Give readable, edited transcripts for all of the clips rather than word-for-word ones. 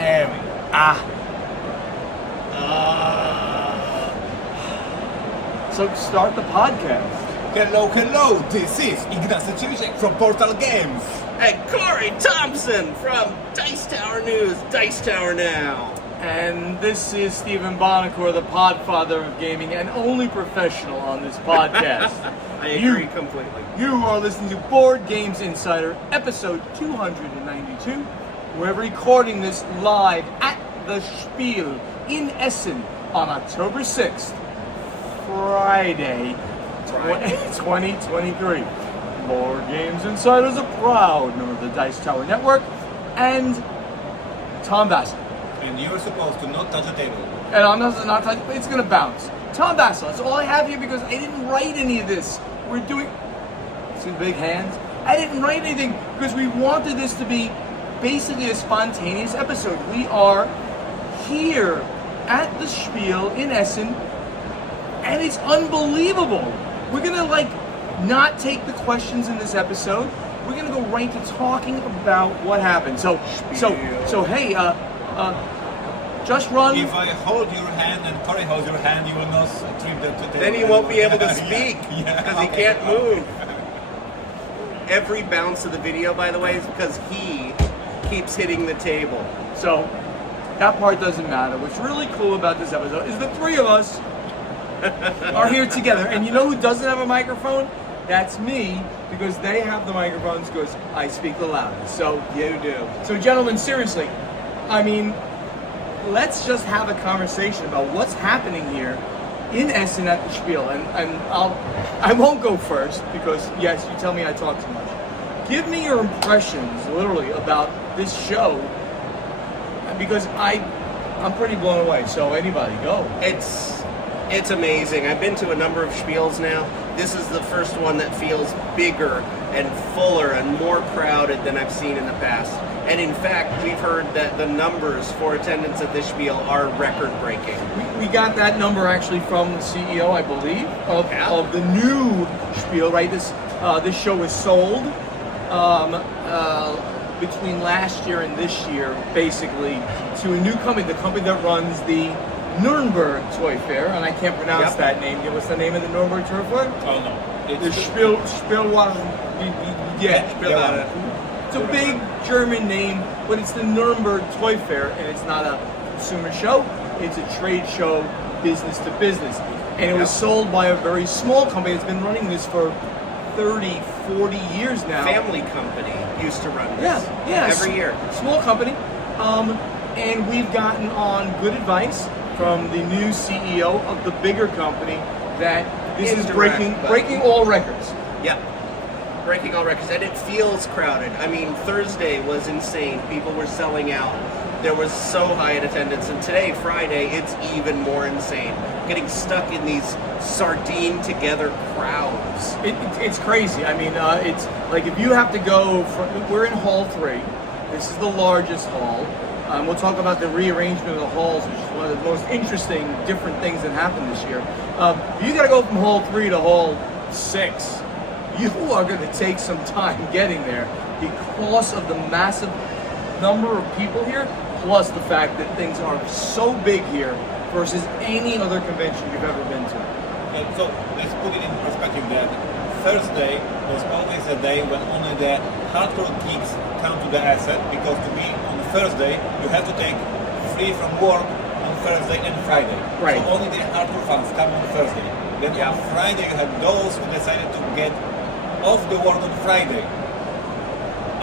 Harry. So start the podcast. Hello, this is Ignacy from Portal Games. And Corey Thompson from Dice Tower News, Dice Tower Now. And this is Stephen Bonacore, the Podfather of gaming and only professional on this podcast. I agree completely. You are listening to Board Games Insider, episode 292. We're recording this live at the Spiel in Essen on October 6th, Friday, 2023. Board Games Insiders are proud member of the Dice Tower Network, and Tom Bassel. And you're supposed to not touch the table. And I'm not touching, it's gonna bounce. Tom Bassel, that's all I have here because I didn't write any of this. We're doing, see the big hands? I didn't write anything because we wanted this to be basically a spontaneous episode. We are here at the Spiel in Essen, and it's unbelievable. We're gonna not take the questions in this episode. We're gonna go right to talking about what happened. So hey, just run. If I hold your hand and Corey holds your hand, you will not trip the table. Then he won't be able to speak because he can't move. Every bounce of the video, by the way, is because he keeps hitting the table. So that part doesn't matter. What's really cool about this episode is the three of us are here together. And you know who doesn't have a microphone? That's me, because they have the microphones because I speak the loudest. So You do. So gentlemen, seriously, I mean, let's just have a conversation about what's happening here in Essen at the Spiel. And I won't go first because, yes, you tell me I talk too much. Give me your impressions, literally, about this show, because I'm pretty blown away. So anybody, go. It's amazing. I've been to a number of Spiels now. This is the first one that feels bigger and fuller and more crowded than I've seen in the past. And in fact, we've heard that the numbers for attendance at this Spiel are record-breaking. We got that number actually from the CEO, I believe, of the new Spiel, right? This show was sold between last year and this year, basically, to a new company, the company that runs the Nuremberg Toy Fair, and I can't pronounce that name. What's the name of the Nuremberg Toy Fair? Oh no. The Spiel. It's a big German name, but it's the Nuremberg Toy Fair, and it's not a consumer show. It's a trade show, business to business. And it was sold by a very small company that's been running this for 30, 40 years now. Family company used to run this every year. Small company. And we've gotten on good advice from the new CEO of the bigger company that this is breaking all records. Yeah. Breaking all records, and it feels crowded. I mean, Thursday was insane. People were selling out. There was so high in attendance, and today, Friday, it's even more insane. Getting stuck in these sardine together crowds. It's crazy. I mean, it's like if you have to go we're in Hall 3. This is the largest hall. We'll talk about the rearrangement of the halls, which is one of the most interesting, different things that happened this year. You got to go from Hall 3 to Hall 6. You are going to take some time getting there because of the massive number of people here, plus the fact that things are so big here versus any other convention you've ever been to. So let's put it in perspective that Thursday was always a day when only the hardcore geeks come to the asset, because to be on Thursday you have to take free from work on Thursday and Friday. Right. So only the hardcore fans come on Thursday. Then on Friday you have those who decided to get off the work on Friday.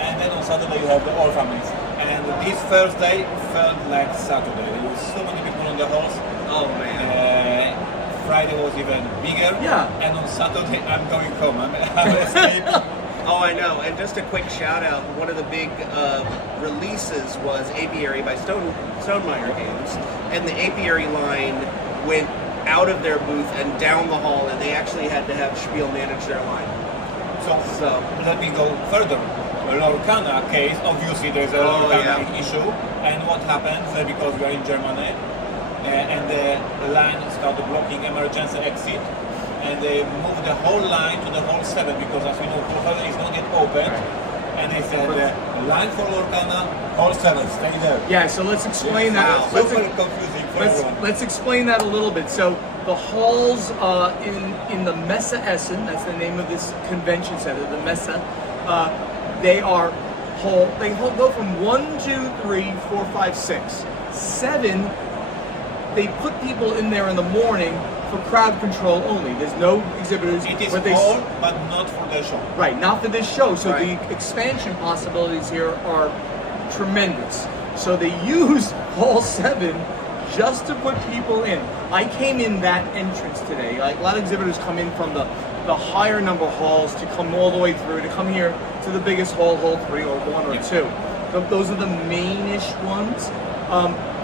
And then on Saturday you have the all families. And this Thursday felt like Saturday. There were so many people in the halls. Oh man. Friday was even bigger. Yeah. And on Saturday I'm going home. I'm escaping. Oh, I know. And just a quick shout out, one of the big releases was Apiary by Stonemaier Games. And the Apiary line went out of their booth and down the hall, and they actually had to have Spiel manage their line. So let me go further. Lorcana case, obviously there's a Lorcana issue. And what happens, because we are in Germany, and the line started blocking emergency exit, and they moved the whole line to the hall 7, because as we know, Podfather is not yet open. And they said, line for Lorcana, hall 7, stay there. Yeah, so let's explain that. Wow. Super confusing for everyone. Let's explain that a little bit. So the halls in the Messe Essen, that's the name of this convention center, the Messe, they are they go from 1, 2, 3, 4, 5, 6. 7, they put people in there in the morning for crowd control only. There's no exhibitors. It is but all, but not for the show. Right, not for this show. So Right. the expansion possibilities here are tremendous. So they use Hall 7 just to put people in. I came in that entrance today. Like a lot of exhibitors come in from the higher number halls to come all the way through, to come here to the biggest hall, Hall 3 or 1 or 2. Those are the mainish ones.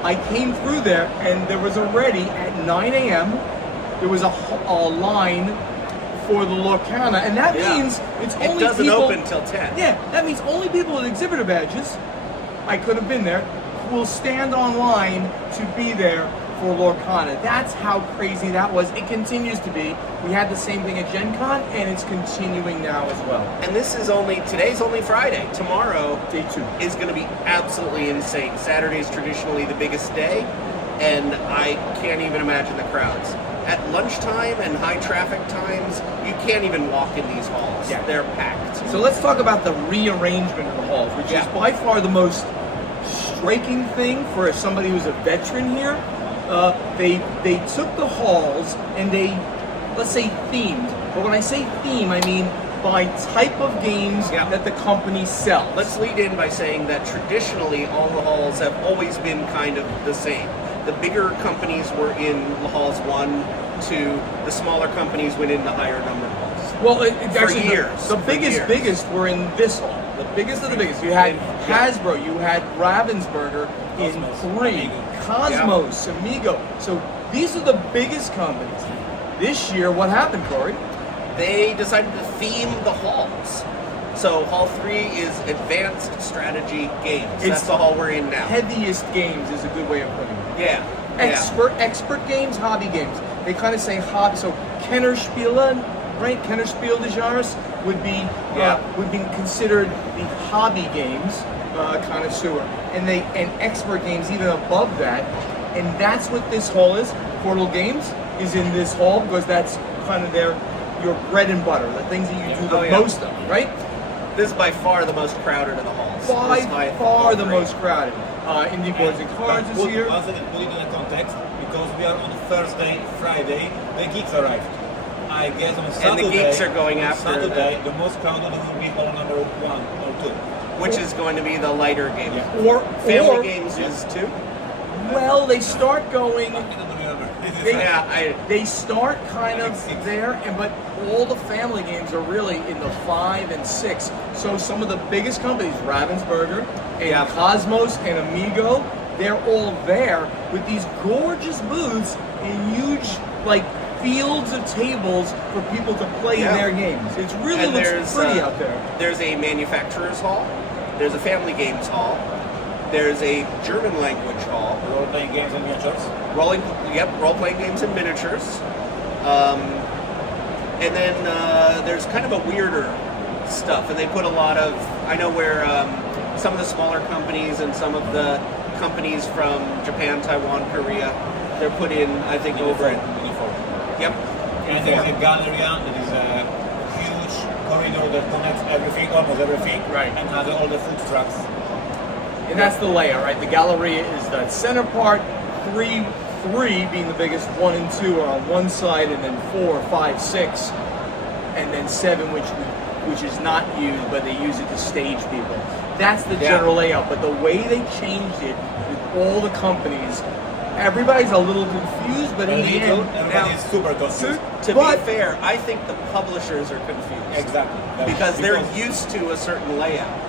I came through there and there was already at 9 a.m. there was a line for the Lorcana, and that means it's only It doesn't people, open till 10. Yeah, that means only people with exhibitor badges, I could have been there, will stand online to be there for Lorcana. That's how crazy that was. It continues to be. We had the same thing at Gen Con, and it's continuing now as well. And today's only Friday. Tomorrow Day 2. is going to be absolutely insane. Saturday is traditionally the biggest day, and I can't even imagine the crowds. At lunchtime and high traffic times, you can't even walk in these halls. Yeah. They're packed. So let's talk about the rearrangement of the halls, which is by far the most striking thing for somebody who's a veteran here. They took the halls and they, let's say, themed. But when I say theme, I mean by type of games that the company sells. Let's lead in by saying that traditionally all the halls have always been kind of the same. The bigger companies were in halls 1, 2. The smaller companies went in the higher number halls. Well, it's actually years. The For biggest years. were in this hall. The biggest of the biggest. You had Hasbro, you had Ravensburger in Cosmos, 3, Amigo. Cosmos, Amigo. So these are the biggest companies. This year, what happened, Corey? They decided to theme the halls. So Hall 3 is Advanced Strategy Games. That's the hall we're in now. Heaviest games is a good way of putting it. Yeah. Expert games, hobby games. They kind of say hobby. So Kennerspiele, right? Kennerspiel des Jahres would be considered the hobby games connoisseur, and expert games even above that. And that's what this hall is. Portal Games is in this hall because that's kind of your bread and butter, the things that you do the most of, right? This is by far the most crowded of the halls. By far the most crowded. Indie Boards and Cards is here. Once again, put it in a context, because we are on Thursday, Friday, the geeks arrived. I guess on Saturday, And the geeks are going after Saturday, the most crowded will be hall number 1 or 2. Which is going to be the lighter game. Yeah. Or Family Games is 2. Well, they start going. I don't remember. They start kind of there, but all the family games are really in the 5 and 6. So some of the biggest companies, Ravensburger and Cosmos and Amigo, they're all there with these gorgeous booths and huge fields of tables for people to play in their games. It really looks pretty out there. There's a manufacturer's hall. There's a family games hall. There's a German language hall. Role-playing games and miniatures. Role-playing games and miniatures. And then there's kind of a weirder stuff, and they put a lot of, I know where some of the smaller companies and some of the companies from Japan, Taiwan, Korea, they're put in, I think, over it. Yep. And there's a Galleria that is a huge corridor that connects everything, almost everything, Right. and has all the food trucks. And that's the layout, right? The Galleria is the center part, 3 being the biggest, 1 and 2 are on one side, and then 4, 5, 6, and then 7, which is not used, but they use it to stage people. That's the general layout, but the way they changed it with all the companies, everybody's a little confused, but in the end, everybody is super confused. To be fair, I think the publishers are confused. Exactly. Because they're used to a certain layout.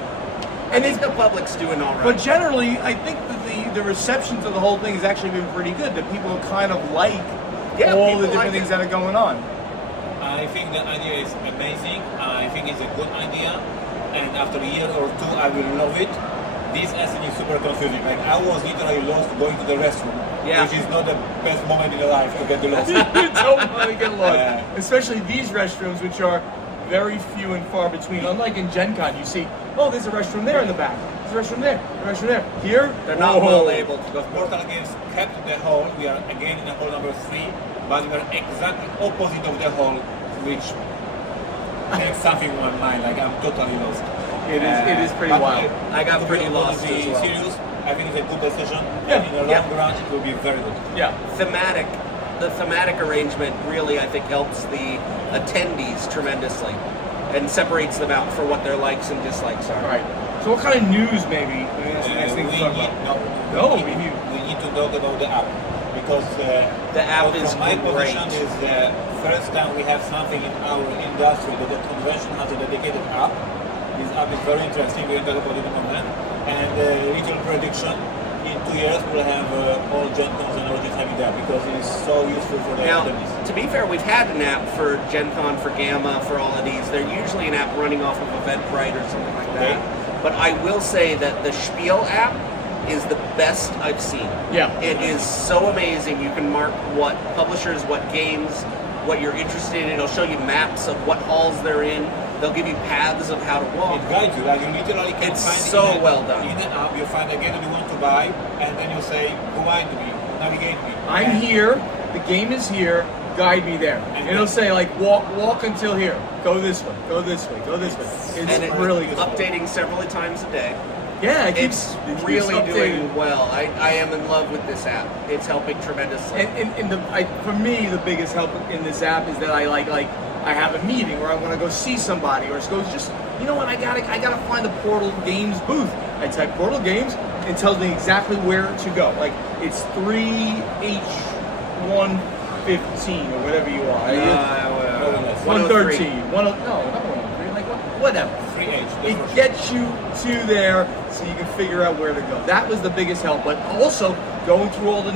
And I think the public's doing all right. But generally, I think that the reception to the whole thing has actually been pretty good. That people kind of like all the different things that are going on. I think the idea is amazing. I think it's a good idea. And after a year or 2, I will love it. This Essen is super confusing. I was literally lost going to the restroom, which is not the best moment in your life to get lost. You don't want to get lost. Especially these restrooms, which are very few and far between. Unlike in Gen Con, you see oh, there's a restroom there in the back. There's a restroom there. There's a restroom there. Here, They're not well labeled. Because Portal Games kept the hall. We are again in the hall number 3, but we are exactly opposite of the hall, which takes something on my mind. Like I'm totally lost. It is pretty But, wild. I got to pretty be lost honestly as well. serious, I think it's a good decision. Yeah. And in the long run, it will be very good. Yeah. The thematic arrangement really, I think, helps the attendees tremendously and separates them out for what their likes and dislikes are. Right. So what kind of news, maybe? I mean, that's the next thing to talk about. We need to talk about the app. Because The app is from my great. position is the first time we have something in our industry that the convention has a dedicated app. This app is very interesting. We'll talk about it in a moment. And little prediction, in 2 years we'll have all Gen Cons and all this having that because it is so useful for the Now, attendees. to be fair, we've had an app for Gen Con, for Gamma, for all of these. They're usually an app running off of Eventbrite or something like that. But I will say that the Spiel app is the best I've seen. Yeah. It is so amazing. You can mark what publishers, what games, what you're interested in. It'll show you maps of what halls they're in. They'll give you paths of how to walk. It guides you, like you literally can It's find so in well done. In the app, you find a game that you want to buy, and then you say, guide me, navigate me. I'm And here. The game is here. Guide me there. And it'll say like walk until here. Go this way. Go this way. Go this way. It's And it really good. updating several times a day. Yeah, it It's keeps really updating. doing well. I am in love with this app. It's helping tremendously. And for me, the biggest help in this app is that I like I have a meeting or I want to go see somebody or go just you know what I gotta find the Portal Games booth. I type Portal Games, it tells me exactly where to go. Like it's 3H115 or whatever you are. 113. 103, like whatever. 3H. It gets you to there so you can figure out where to go. That was the biggest help. But also going through all they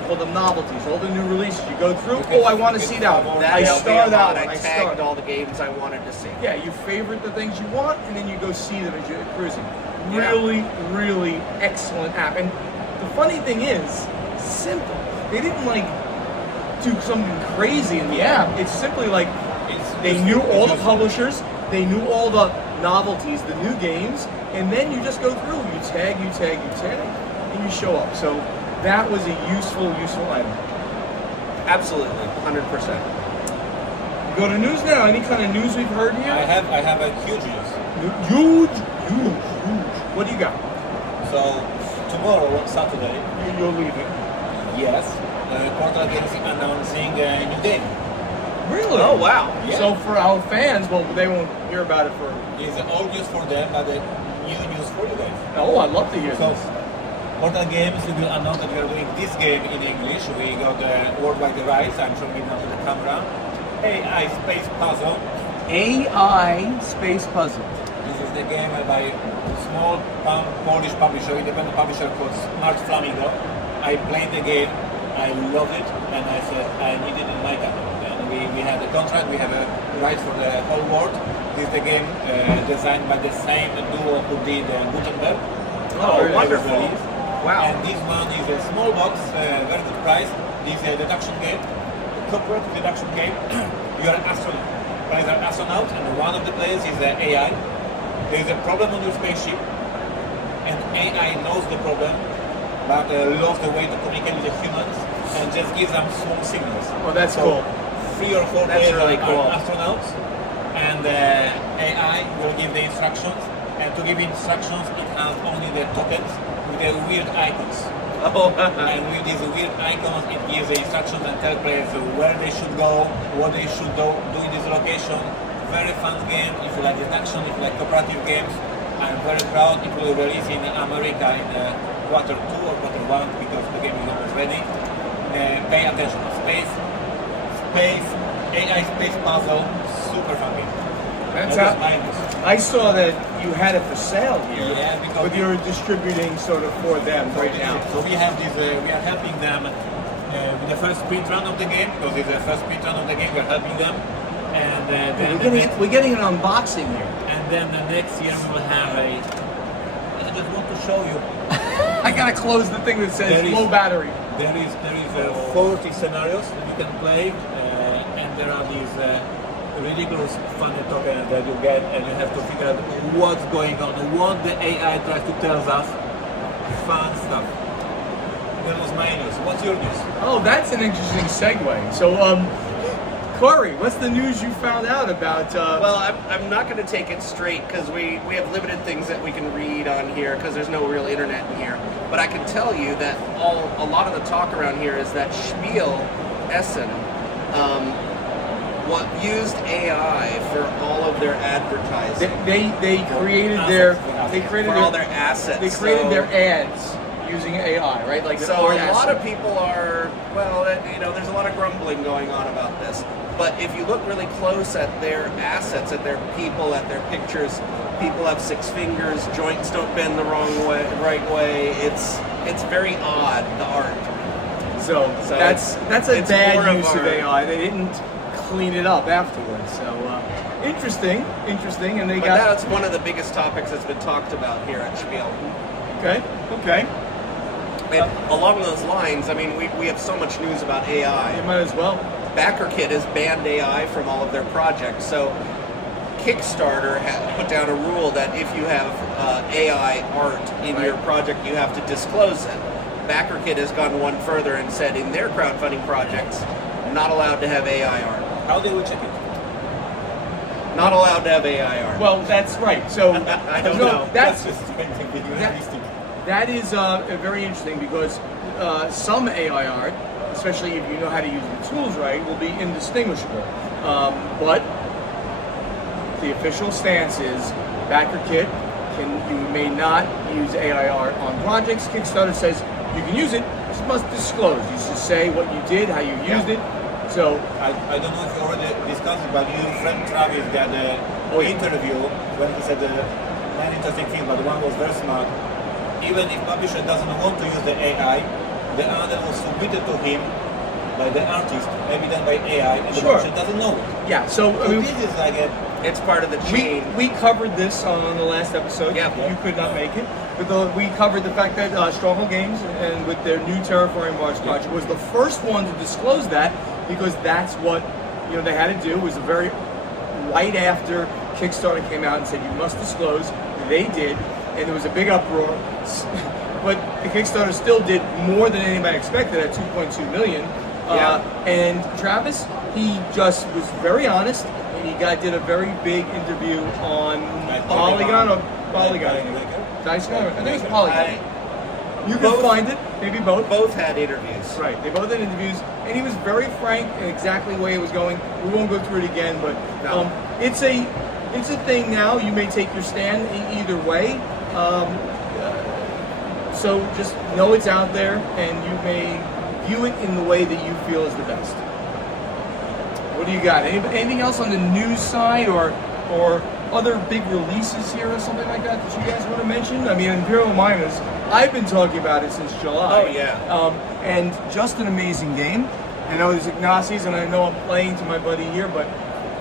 call them novelties, all the new releases. You go through, I want to see that one. That I helped me star a that lot. one. I I tagged star. all the games I wanted to see. Yeah, you favorite the things you want, and then you go see them as you're cruising. Yeah. Really, really excellent app. And the funny thing is, simple. They didn't do something crazy in the app. It's simply like they knew all the publishers, they knew all the novelties, the new games, and then you just go through. You tag, and you show up. So that was a useful item. Absolutely, 100%. Go to news now. Any kind of news we've heard here? I have a huge news. Huge. What do you got? So tomorrow, on Saturday, You're leaving. yes, Portal Games is announcing a new game. Really? Oh, wow. Yeah. So for our fans, well, they won't hear about it for. It's old news for them, but new news for you guys. Oh, I'd love to hear So, this. Portal Games will announce that we are doing this game in English. We got worldwide rights. I'm showing it now to the camera. AI Space Puzzle. AI Space Puzzle. This is the game by small Polish publisher, independent publisher called Smart Flamingo. I played the game, I loved it, and I said I need it in my catalog. And we had a contract, we have a right for the whole world. This is the game designed by the same duo who did Gutenberg. Oh, wonderful. Release. Wow. And this one is a small box, very good price. This is a deduction game, a cooperative deduction game. You are an astronaut. Players are astronauts, and one of the players is the AI. There is a problem on your spaceship, and AI knows the problem, but lost the way to communicate with the humans, and just gives them small signals. Oh, that's So, cool. 3 or 4 That's players really are cool. astronauts, and AI will give the instructions. And to give instructions, it has only the tokens with the weird icons. Oh, And with these weird icons, it gives the instructions and tells players where they should go, what they should do in this location. Very fun game. If you like deduction, if you like cooperative games, I'm very proud. It will release in America in quarter 2 or quarter 1 because the game is almost ready. Pay attention. AI Space Puzzle, super fun game. That's That how- is my news. I saw that you had it for sale here. Yeah, because But you're distributing sort of for them right now. So we have this. We are helping them with the first print run of the game because it's the first print run of the game. We're helping them, and then We're getting an unboxing here. the next year we will have a. I just want to show you. I gotta close the thing that says There is- low battery. There is 40 scenarios that you can play, and there are these ridiculous funny token that you get, and you have to figure out what's going on, what the AI tries to tell us. Fun stuff. That was my news. What's your news? Oh, that's an interesting segue. So, Corey, what's the news you found out about? Well, I'm not going to take it straight because we have limited things that we can read on here because there's no real internet in here. But I can tell you that a lot of the talk around here is that Spiel Essen used AI for all of their advertising. They created all their assets. They created their ads using AI, right? Like so, a lot of people are there's a lot of grumbling going on about this. But if you look really close at their assets, at their people, at their pictures, people have 6 fingers, joints don't bend the right way. It's very odd, the art. So that's a bad use of AI. They didn't clean it up afterwards. So interesting, and that's one of the biggest topics that's been talked about here at Spiel. Okay. And along those lines, I mean, we have so much news about AI. You might as well. BackerKit has banned AI from all of their projects. So Kickstarter put down a rule that if you have AI art in your project, you have to disclose it. BackerKit has gone one further and said in their crowdfunding projects, not allowed to have AI art. How do we check it? Not allowed to have AI art. Well, that's right. So I don't know. That's just realistic. That is very interesting because some AI art, especially if you know how to use the tools right, will be indistinguishable. But the official stance is BackerKit you may not use AI art on projects. Kickstarter says you can use it, just must disclose. You should say what you did, how you used it. So I don't know if you already discussed it, but your friend Travis got an interview when he said an interesting thing, but the one was very smart. Even if publisher doesn't want to use the AI, the answer was submitted to him by the artist, maybe done by AI, and the publisher doesn't know it. Yeah, so I mean, this is like it's part of the chain. We covered this on the last episode. Yeah. You could not make it. But we covered the fact that Stronghold Games and with their new Terraforming Mars project was the first one to disclose that because that's what they had to do. It was right after Kickstarter came out and said you must disclose. They did, and there was a big uproar. But the Kickstarter still did more than anybody expected at 2.2 million. And Travis, he just was very honest, and he did a very big interview on Polygon. I think it's Polygon. You can find it, maybe both. Both had interviews. Right, they both had interviews, and he was very frank in exactly the way it was going. We won't go through it again, but it's a thing now. You may take your stand either way. So just know it's out there, and you may view it in the way that you feel is the best. What do you got? Anything else on the news side or other big releases here or something like that you guys want to mention? I mean, Imperial Miners, I've been talking about it since July. Oh, yeah. And just an amazing game. I know there's Ignacy's, and I know I'm playing to my buddy here, but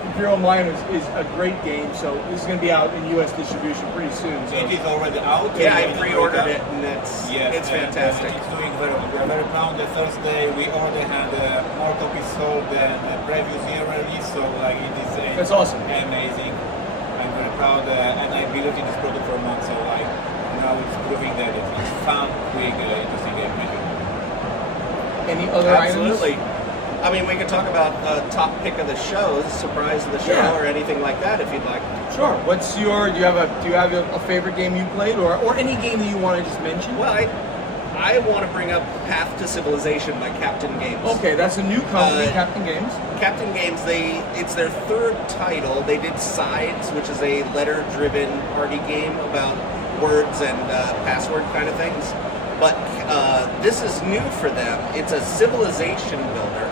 Imperial Miners is a great game, so this is going to be out in U.S. distribution pretty soon. So. It is already out. Yeah, I pre-ordered it, and it's fantastic. It's doing very well. We are very proud. The Thursday we already had more copies sold than the previous year release, so it is that's awesome. Amazing. I'm very proud, and I believed in this product for a month, so now it's proving that it's fun, quick, interesting game. Any other Absolutely. items? I mean, we could talk about top pick of the show, surprise of the show, or anything like that if you'd like. Sure. Do you have a favorite game you played, or any game that you want to just mention? Well, I want to bring up Path to Civilization by Captain Games. Okay, that's a new company, Captain Games. Captain Games, it's their third title. They did Sides, which is a letter-driven party game about words and password kind of things. But this is new for them. It's a civilization builder,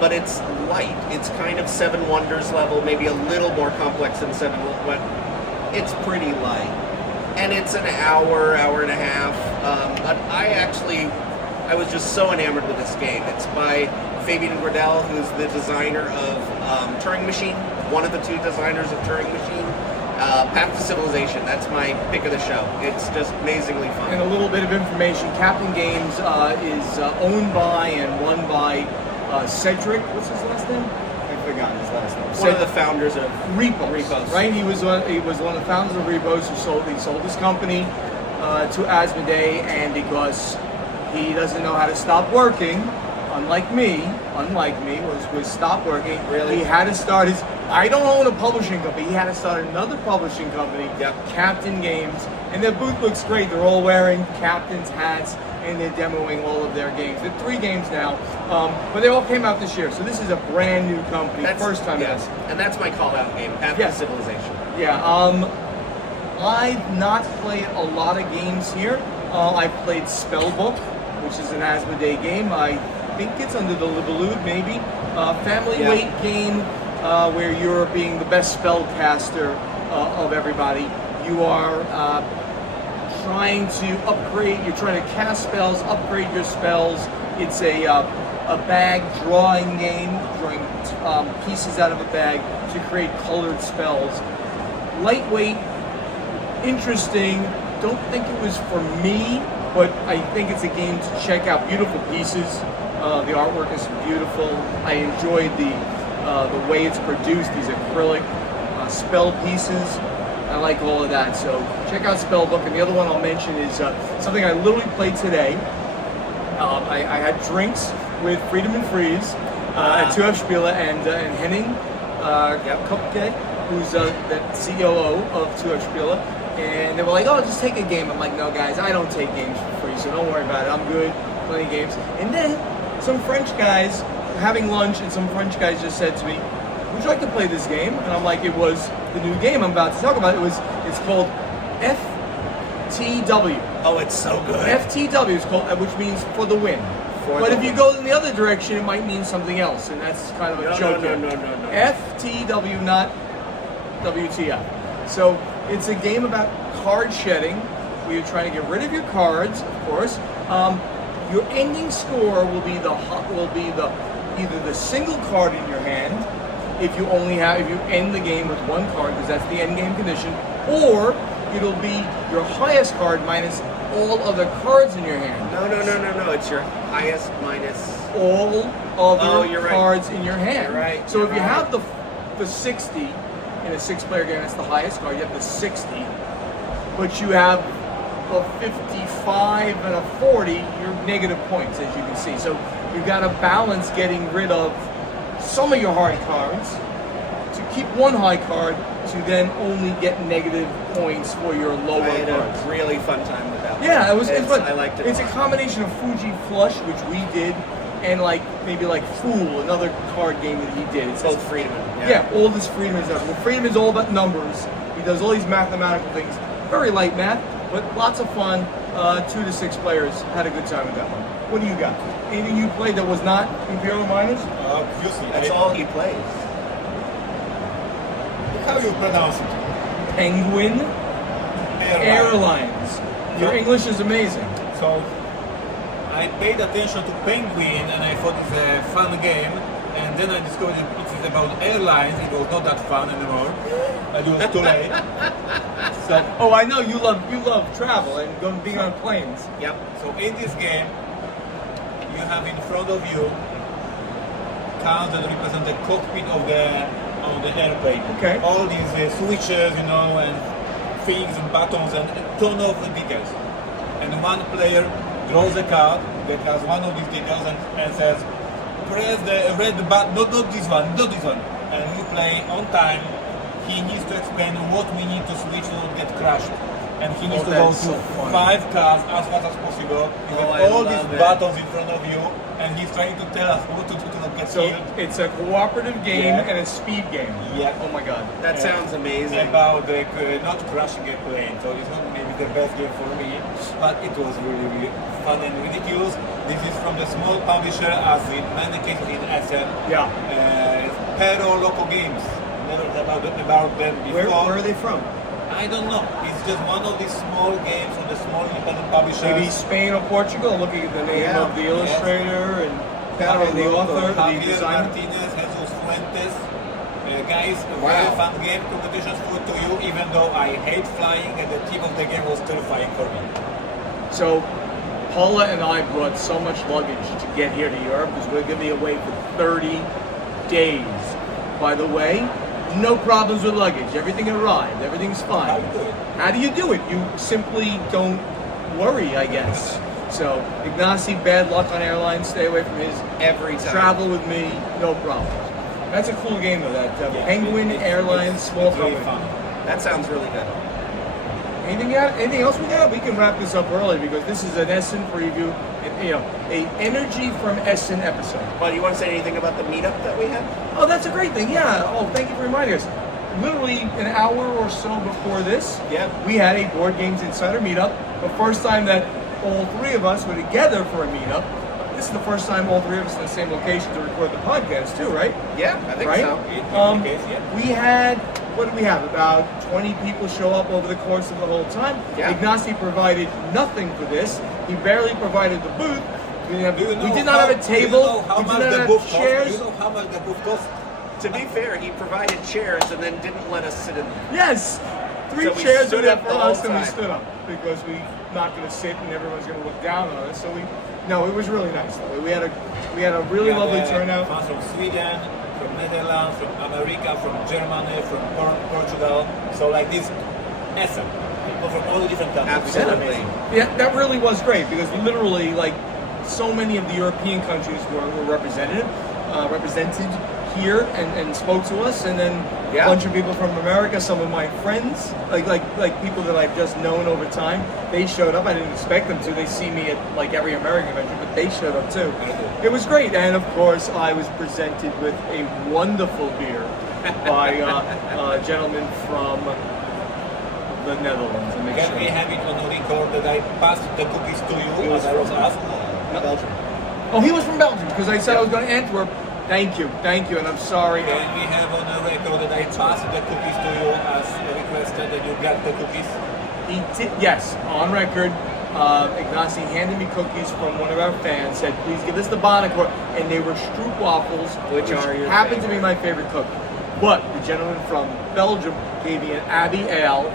but it's light. It's kind of Seven Wonders level, maybe a little more complex than Seven Wonders, but it's pretty light. And it's an hour and a half. But I was just so enamored with this game. It's by Fabian Gradell, who's the designer of Turing Machine, one of the two designers of Turing Machine. Path to Civilization, that's my pick of the show. It's just amazingly fun. And a little bit of information, Captain Games is owned by and run by Cedric, what's his last name? forgot his last name. One of the founders of Repos. Right? He was one of the founders of Repos who sold his company to Asmodee, and because he doesn't know how to stop working, unlike me, was stop working. Really? He had to start his. I don't own a publishing company. He had to start another publishing company, Yep. Captain Games, and their booth looks great. They're all wearing captain's hats, and they're demoing all of their games. There are 3 games now, but they all came out this year. So this is a brand new company, first time. Yes, and that's my call-out game, Path Yes. of Civilization. Yeah. I've not played a lot of games here. I've played Spellbook, which is an Asmodee game. I think it's under the Libelude, maybe. Family Yeah. weight game where you're being the best spellcaster of everybody. You are trying to upgrade. You're trying to cast spells, upgrade your spells. It's a bag drawing game, drawing pieces out of a bag to create colored spells. Lightweight, interesting. Don't think it was for me, but I think it's a game to check out. Beautiful pieces. The artwork is beautiful. I enjoyed the way it's produced. These acrylic spell pieces. I like all of that. So check out Spellbook. And the other one I'll mention is something I literally played today. I had drinks with Freedom and Freeze at 2F Spiele and Henning Kupke, who's the COO of 2F Spiele. And they were like, oh, just take a game. I'm like, no, guys, I don't take games for free, so don't worry about it. I'm good playing games. And then some French guys having lunch, and some French guys just said to me, would you like to play this game? And I'm like, it was the new game I'm about to talk about. It's called FTW. Oh, it's so good. FTW is called, which means for the win. But if you go in the other direction, it might mean something else, and that's kind of a joke. No. FTW, not WTF. So it's a game about card shedding, where you're trying to get rid of your cards, of course. Your ending score will be either the single card in your hand, if you end the game with 1 card, because that's the end game condition, or it'll be your highest card minus all other cards in your hand. No. It's your highest minus all other you're cards right. in your hand. You're right. So You're if you right. have the 60 in a 6-player game, that's the highest card. You have the 60, but you have a 55 and a 40. You're negative points, as you can see. So you've got to balance getting rid of some of your high cards to keep 1 high card to then only get negative points for your lower I had cards. a really fun time with that. Yeah, it's fun. I liked it. It's a combination of Fuji Flush, which we did, and maybe Fool, another card game that he did. It's Both Friedman. yeah, all this Freedom is well, Freedom is all about numbers. He does all these mathematical things. Very light math, but lots of fun. 2 to 6 players had a good time with that one. What do you got? Anything you played that was not Imperial Miners? Obviously. That's all he plays. How you pronounce it? Penguin Airlines. Your English is amazing. So I paid attention to Penguin and I thought it's a fun game. And then I discovered it is about airlines. It was not that fun anymore. But it was too late. So, Oh, I know you love travel and being on planes. Yep. so in this game, you have in front of you cards that represent the cockpit of the airplane. Okay. All these switches, and things and buttons and a ton of details. And one player draws a card that has one of these details and says, press the red button, not this one, and you play on time. He needs to explain what we need to switch to not get crushed. And he needs to go that's through so funny. 5 cards as fast as possible. You Oh, I have all love these it. buttons in front of you, and he's trying to tell us what to do to not get So killed. it's a cooperative game Yeah. and a speed game. Yeah. Oh my god. That sounds amazing. About not crashing a plane, so it's not maybe the best game for me, but it was really, really fun and ridiculous. This is from the small publisher, as in many cases in Essen. Yeah. Pero Loco Games. Never heard about them before. Where are they from? I don't know. It's just one of these small games from the small independent publishers. Maybe Spain or Portugal. Looking at the name Yeah. of the illustrator and the author, the Javier designer. Martinez, Jesus Fuentes. Guys, a Wow. very fun game. Congratulations to you, even though I hate flying and the theme of the game was terrifying for me. So Paula and I brought so much luggage to get here to Europe because we're going to be away for 30 days. by the way, no problems with luggage. Everything arrived. Everything's fine. How do you do it? You simply don't worry, I guess. So, Ignacy, bad luck on airlines. Stay away from his. Every time. Travel with me, no problem. That's a cool game, though. That Penguin Airlines small really company. fun. That sounds really good. Anything else we got? We can wrap this up early because this is an Essen preview. A Energy from Essen episode. Well, you want to say anything about the meetup that we had? Oh, that's a great thing. Yeah. Oh, thank you for reminding us. Literally an hour or so before this, we had a Board Games Insider meetup. The first time that all three of us were together for a meetup. This is the first time all three of us in the same location to record the podcast too, right? Yeah, I think Right? so. We had, what did we have? About 20 people show up over the course of the whole time. Yeah. Ignacy provided nothing for this. He barely provided the booth. We did not have a table. Do you know how We did much not the have booth cost? chairs. Do you know how much the booth cost? To be fair, he provided chairs and then didn't let us sit in them. Yes, three So we chairs stood were there up for the whole us, and we time. stood up because we not going to sit and everyone's going to look down on us. So no, it was really nice. Though. We had a really We had, lovely turnout. Fans from Sweden, from Netherlands, from America, from Germany, from Portugal. So like this Essen, people from all the different countries. Absolutely. Yeah, that really was great because literally, like, so many of the European countries were represented here and spoke to us, and then a bunch of people from America, some of my friends, like people that I've just known over time, they showed up. I didn't expect them to. They see me at like every American convention, but they showed up too. It was great, and of course, I was presented with a wonderful beer by a gentleman from the Netherlands. And Can we have it on the record that I passed the cookies to you as I was asked? Belgium. Oh, he was from Belgium because I said I was going to Antwerp. Thank you, and I'm sorry. Can we have on the record that I passed the cookies to you as requested that you got the cookies? He did, yes, on record. Ignacy handed me cookies from one of our fans. Said, "Please give this to Bonacore," and they were Stroop waffles, Which are your happened to favorite. be my favorite cookie. But the gentleman from Belgium gave me an Abbey Ale,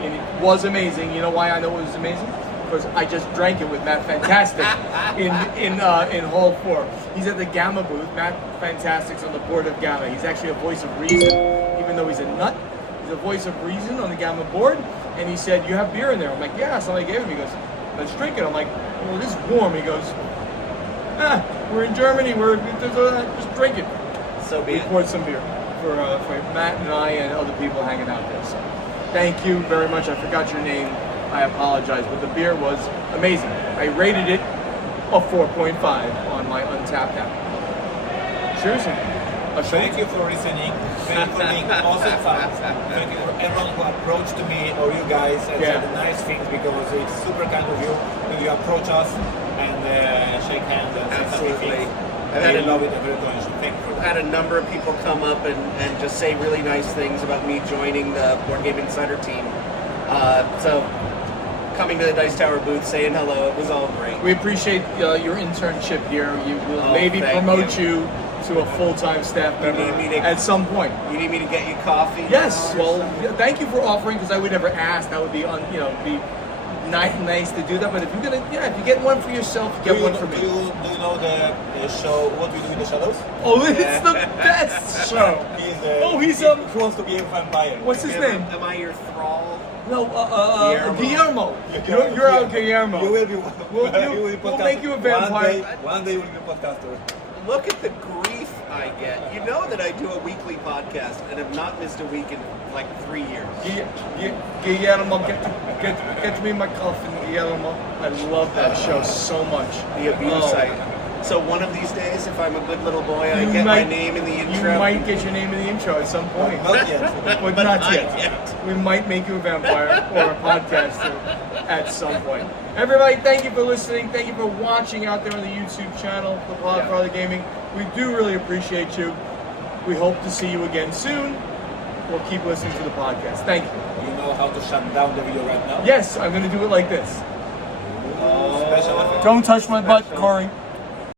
and it was amazing. You know why I know it was amazing? Because I just drank it with Matt Fantastic in Hall 4. He's at the Gamma booth. Matt Fantastic's on the board of Gamma. He's actually a voice of reason, even though he's a nut. He's a voice of reason on the Gamma board. And he said, "You have beer in there." I'm like, "Yeah." So I gave him. He goes, "Let's drink it." I'm like, "Well, it is warm." He goes, "We're in Germany. Just drink it." So be We it. poured some beer for Matt and I and other people hanging out there. So thank you very much. I forgot your name. I apologize, but the beer was amazing. I rated it a 4.5 on my Untapped app. Seriously. Thank you for listening. Thank you for being awesome fans. Thank you for everyone who approached me or you guys and said nice things because it's super kind of you when you approach us and shake hands and say something. Absolutely. I love it every time. Thank you for I've had a number of people come up and just say really nice things about me joining the Board Game Insider team. So coming to the Dice Tower booth, saying hello, it was all great. We appreciate your internship here. We'll maybe thank promote you to a full-time staff member need me to- at some point. You need me to get you coffee? Yes. now or Well, something? thank you for offering because I would never ask. That would be be nice to do that. But if you're gonna, if you get one for yourself, get one for do me. you know the show What We Do in the Shadows? Oh, it's the best show. He wants to be a vampire. What's his name? Am I your thrall? No, Guillermo. Guillermo. You're out, Guillermo. You will be. We'll make you a vampire. One day you'll be a podcaster. Look at the grief I get. You know that I do a weekly podcast and have not missed a week in like 3 years. Guillermo, get me my coffin, Guillermo. I love that show so much. The abuse Oh. site. So one of these days, if I'm a good little boy, I You get my might- name in the intro. You might get your name in the intro at some point. Not yet. But not yet. We might make you a vampire or a podcaster at some point. Everybody, thank you for listening. Thank you for watching out there on the YouTube channel, the Podfather Gaming. We do really appreciate you. We hope to see you again soon. We'll keep listening to the podcast. Thank you. You know how to shut down the video right now? Yes, I'm going to do it like this. Special effect. Don't touch my butt, Corey.